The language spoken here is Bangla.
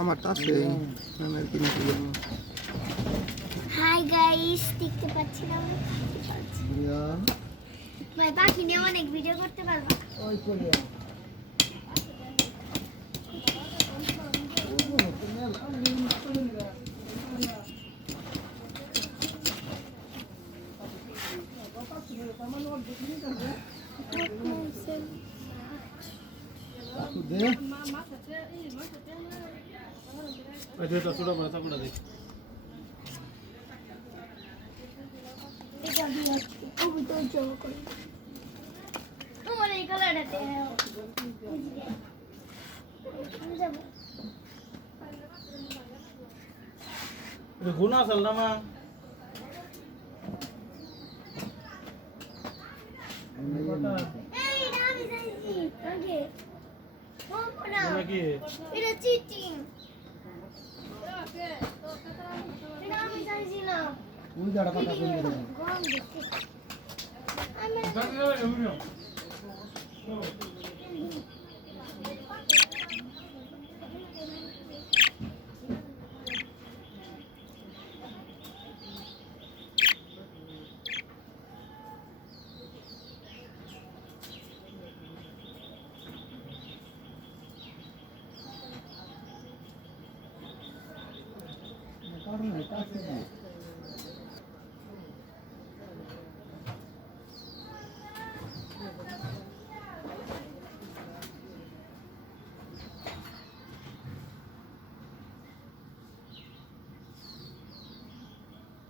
আমার তো আছে আমার কিনতে যাব হাই গাইস দেখতে পাচ্ছিলাম ভাই পাখি নিয়ে অনেক ভিডিও করতে পারবা ওই করে এটা ছোট বড় চাকুটা দেখ এটা দিয়ে খুবই তো জমা করে তোমার এই কালারটাতে যাবো এটা গুণ আসল না মা এই না আমি যাইছি আগে না নাকি এটা চিটিং এটা আমি যাইছি না ওই জায়গা পাতা করে দেব গরম দেখতে আমি কারণ এটা আছে না